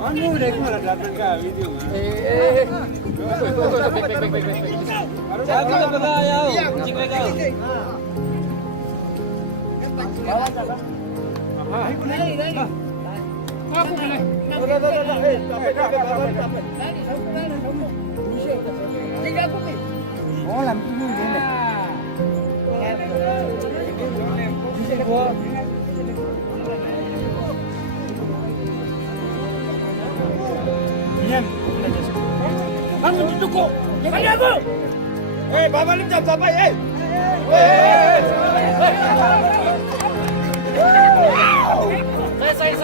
Anu deh gua datang ke video mah. Jaga bagaya. Cik legal. Aku boleh. Oh, làm cái gì này? Bangun cukup. Jangan aku. Bapak lihat bapak, Saya.